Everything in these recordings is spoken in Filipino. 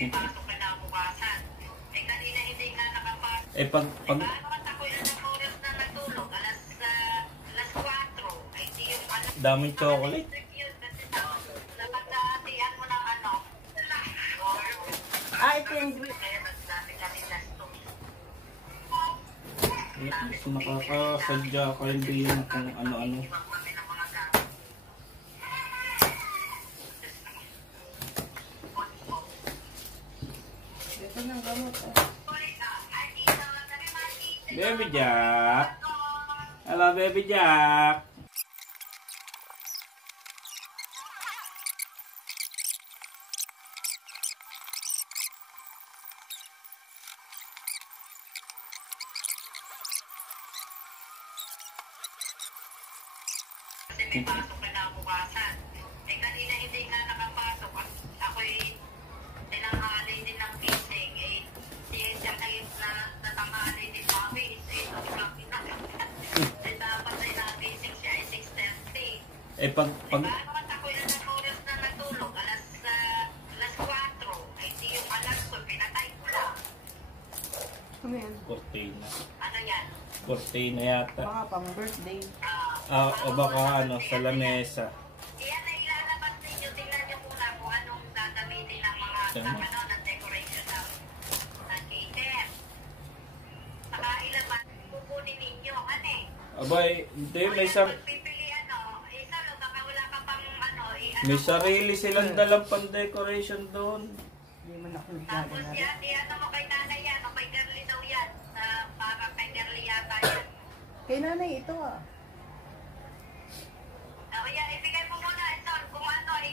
may pasok ka na bukasan. Eh kanina hindi ka nakapasok. Eh pag Ako ilang oras na natulog, alas 4. Ay di yung alas. daming chocolate. Dapat hatian mo ng ano. Ito yung green. Kaya nagsabi kanina stone. Mas nakakasadya kayo din kung ano-ano. Ito ng gamot. Baby Jack. Hello, Baby Jack. Kasi may pasok ka na bukasan. Eh kanina hindi nga nakapasok. Ako'y tinanghali din ng gising. Eh, siya kayo na natanghali din kami. Eh, eh dapat ay nagising siya ay 6:30. Eh pag Bakit ako ilang oras na natulog? Alas 4. Ay di yung alas ko, pinatay ko lang. Ano yan? cortina. Ano yan? Cortina yata. Baka pang birthday. O baka ano, sa lamesa. Iyan na ilalabas ninyo. Tingnan nyo muna kung anong gagamitin ng mga ng decoration ng kitchen. Saka ilabas, kukunin ninyo. Ano eh? Abay, hindi, Pipili isa lo, baka wala ka pang may sarili silang dalang pan-decoration doon. Hindi man ako Tapos nagdadala. yan, ano mo kay nanay yan, o kay girly daw yan. Parang kay girly yata yan. Kay nanay, ito O yan, ibigay mo muna ito. Kung ano, ano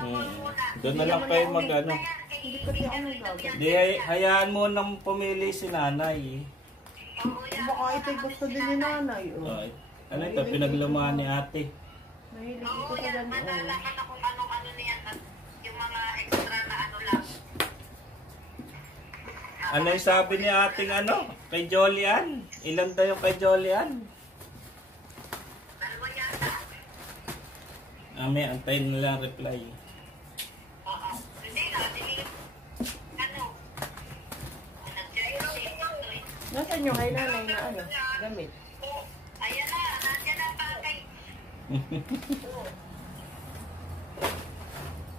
mo muna. Doon na lang kayo mag-ano. Hindi ko rin ako nagdadala. Di, hayaan mo nang pumili si nanay. Oo yan. Baka ito'y gusto din ni nanay. Ano ito, pinaglumaan ni ate. Mahilig Oo ito sa yan, ganun. malalaman na kung anong-ano niyan. At yung mga extra na ano lang. Ano yung sabi ni ating ano? Kay Jolian? Ilan tayo kay Jolian? Dalawa yata. May antayin na lang reply. Oo. Hindi na, ano? Nasaan yung kay nanay na ano? Gamit. Ayan na, nandiyan na bagay.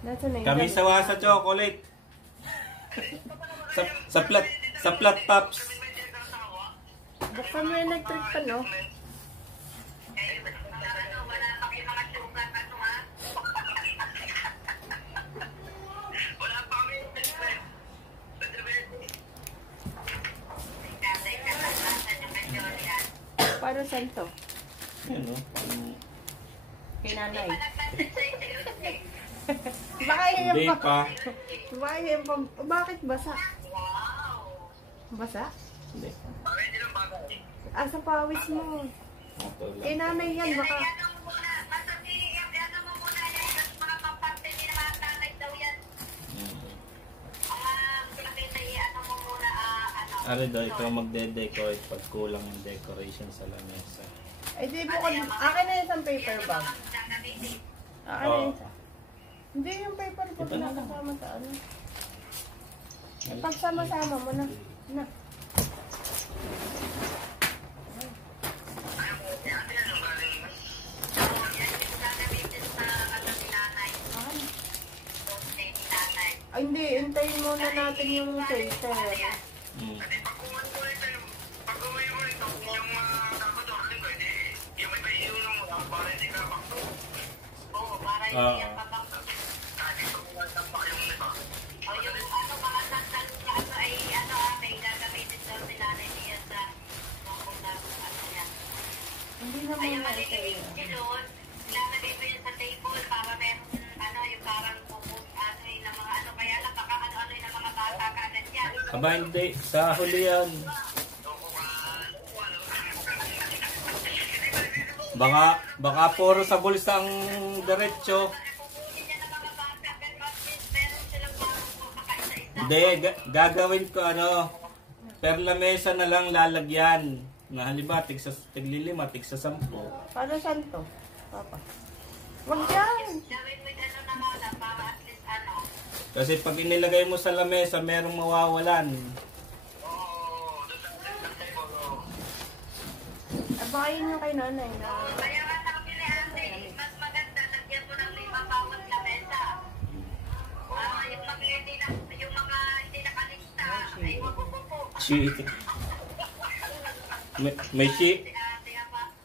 Nasaan na yung Kami gamit? sawa sa chocolate. sa flat tops. Buksan mo yung electric pa, no? Ano, wala pa kayo mga sugar, ano ha? Wala pa kami. Tatay ka na, nasa yung Jolian. Para saan to? Yan o. Kay nanay. Nagtatay sa'yo si Lucy. Baka yun Hindi yung pa. Baka yun yung bakit basa? Wow! Basa? Hindi. Pwede lang bagay. Sa pawis mo. Ito Kay lang. nanay yan, baka. Ano mo muna, basta ano mo muna yan, mga pamparte ni naman tatay daw yan. Ano mo muna, ano. Ari daw, ikaw magde-decorate pag kulang yung decoration sa lamesa. Ay, di mo akin na yung isang paper bag. Akin na yung hindi yung paper bag Ito na na lang. kasama sa ano. Pagsama-sama mo na. Na. Ay, hindi. Hintayin muna natin yung paper. Pag-uwi mo ito, yung dapat orling ko, yung may paiiunan mo lang para hindi ka bakto. Oo, para hindi yung kapakto. Kahit ito mo lang tampak yung iba. O yung ano, mga sandal na ano ay ano, may gagamitin daw sila na niya sa mga ano yan. Hindi naman Ay, yung na ito maliliit yun. silon, ilalagay mo yan sa table para meron ano, yung parang pupus, ano yung mga ano, kaya lang baka ano-ano yung mga bata ka yan. Aba hindi, sa huli yan. Baka puro sa bulsang diretso. Hindi, gagawin ko ano, per lamesa na lang lalagyan. Na halimbawa, tiglilima, tigsa 10. Para saan to? Papa. Wag yan. Gawin mo yung ano na muna para at least ano. Kasi pag inilagay mo sa lamesa, merong mawawalan. Baka yun yung kay nanay na... Kaya nga sabi ni ate, mas maganda, lagyan mo ng 5 bawat lamesa. Yung mga hindi nakalista, ay mapupupo.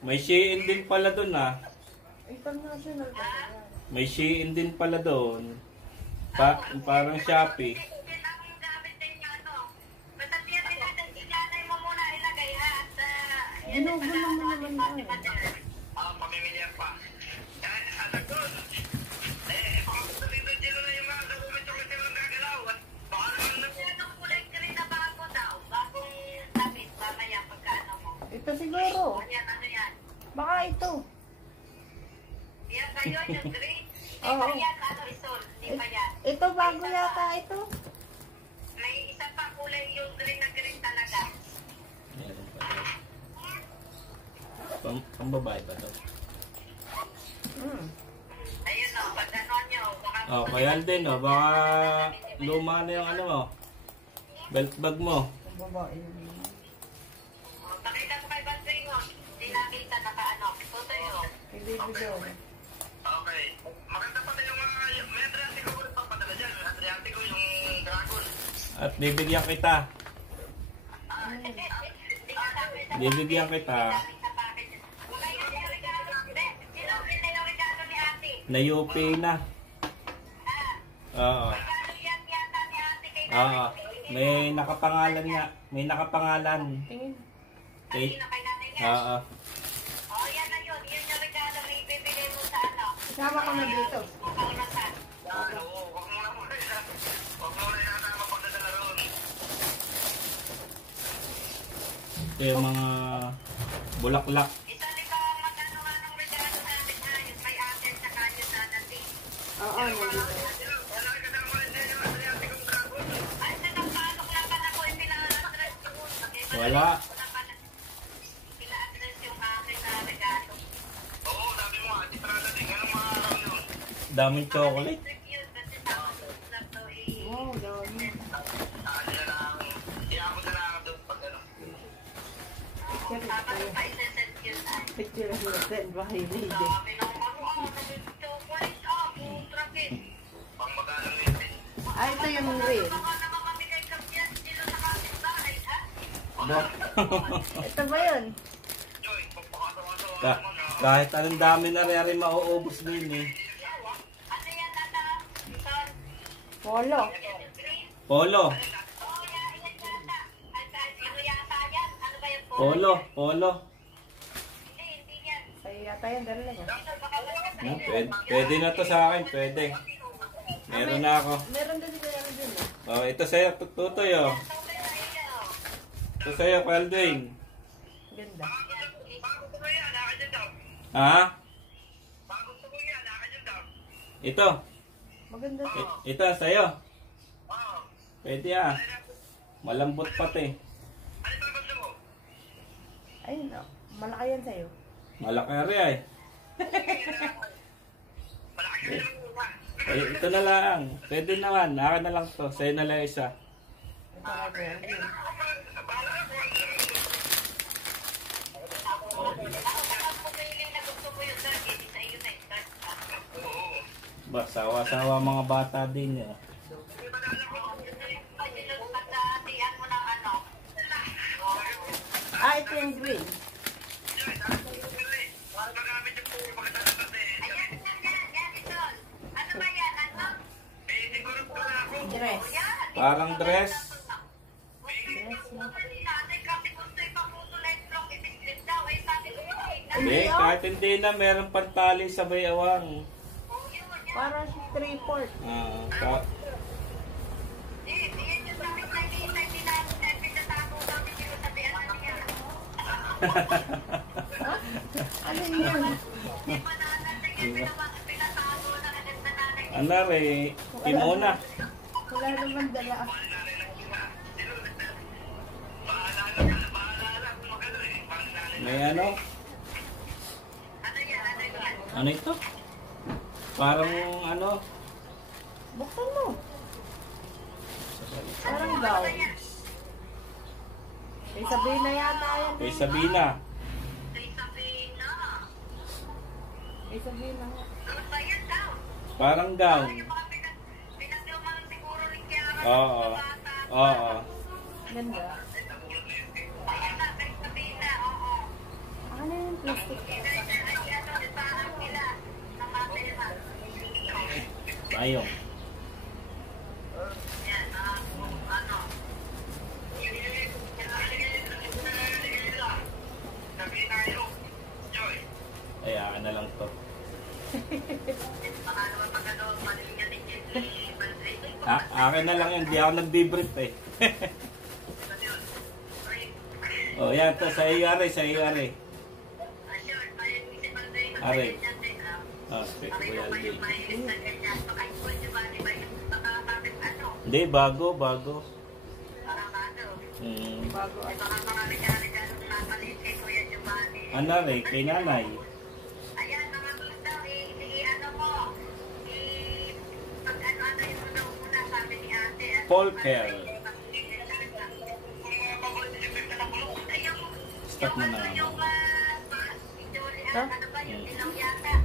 May Shein din pala doon ah. International ba yan? May Shein din pala doon. Parang Shopee. Ang gamit ninyo, ano? Basta sinanay mo muna ilagay ha. Ginugulo mo naman yan. Pamimilihan pa. Anak ko, kung gusto dito dito na yung mga gagawin ko kasi lang gagalaw. Baka naman na po. Anong kulay green na bago daw? Bagong tapit, mamaya pagkaano mo. Ito siguro. Ano yan? Baka ito. Yan ba yun, yung green? Hindi Oo. pa yan, ano, isol? Hindi pa yan. Ito bago yata ito. May isa pa kulay yung green na green talaga. Meron pa doon. Pambabae ba ito? Ayun o, pag ano nyo, baka... Oh, kaya din oh, baka luma na yung ano mo. Belt bag mo. Ang babae yun. Pakita mo kay Bandringon. Hindi nakita naka-ano. Tutoy o. Kay Baby Doll. Okay. Maganda pala yung may Adriante ko ulit papadala dyan. May Adriante ko yung dragon. At bibigyan kita. Bibigyan kita. Na UP na. Oo. Oo. May nakapangalan nga. May nakapangalan. Tingin. Okay. Oo. Oh, yan na yun. Yun yung regalo na ibibigay mo sa ano. Sama ko na dito. Kaunasan. Oo, wag mo na muna yan. Wag mo na yan na mapagdadala roon. Ito yung mga bulaklak. Isa di ba magano nga ng regalo natin ha? Yung may atin sa kanyo sa natin. Oo, nandito. Wala ka na naman din yung Adriante kong dragon. Ay, sinapasok lang ka na ko. Pina-address ko. Wala. Pina-address yung akin na regalo. Oo, sabi mo nga. Di talaga din. Anong makakaroon yun? Daming chocolate. Wow, dami. Picture of natin. Baka hindi. Ah, ito yung real. Ito ba yun? Kahit anong dami na rin mauubos mo yun eh. Polo. Polo. Polo. Polo. Sa'yo yata yan. Dali lang. Pwede na to sa akin. Pwede. Meron na ako. Meron din sila yan din. Oh, ito sa'yo. Tutoy oh. Ito sa'yo, Caldwin. Ganda. Ha? Ito. Maganda siya. Ito sa'yo. Pwede ah. Malambot pati. Ayun, oh. Malaki yan sa'yo. Malaki rin ay. Ito na lang. Pwede naman. Akin na lang to. Sa'yo na lang isa. Ito na ba yan? Ba, sawa-sawa mga bata din eh. Ah, ito yung green. Dress. Parang dress. Hindi, kahit hindi na meron pantali sa bayawang. Parang 3/4. Ano yun? Ano rin, kimona. Wala naman dala. May ano? Ano ito? Parang ano? Buksan mo. daw? Kay Sabina yata yan. Kay Sabina. Kay Sabina. Kay Sabina. Ano ba yan daw? Parang gown. Yung mga pinagluman siguro ni Kiara. Oo. Oo. Ganda. Ayan na, kay Sabina, oo. Ano yung plastic? Ayong. Ayaan na lang to. Akin na lang yun. Di ako nagbibrief eh. Oh, yan to. Sa iyo, Are. Sa iyo, Are. Are. Ah, Kuya Alvin. Hindi, bago. Bago. Ano rin, kay nanay. Ayan, mga gusto, i-ano mo, pag-ano-ano yung una sabi ni ate. Polker. Stop mo na nga. Yung, ano ba, yung ilang yata.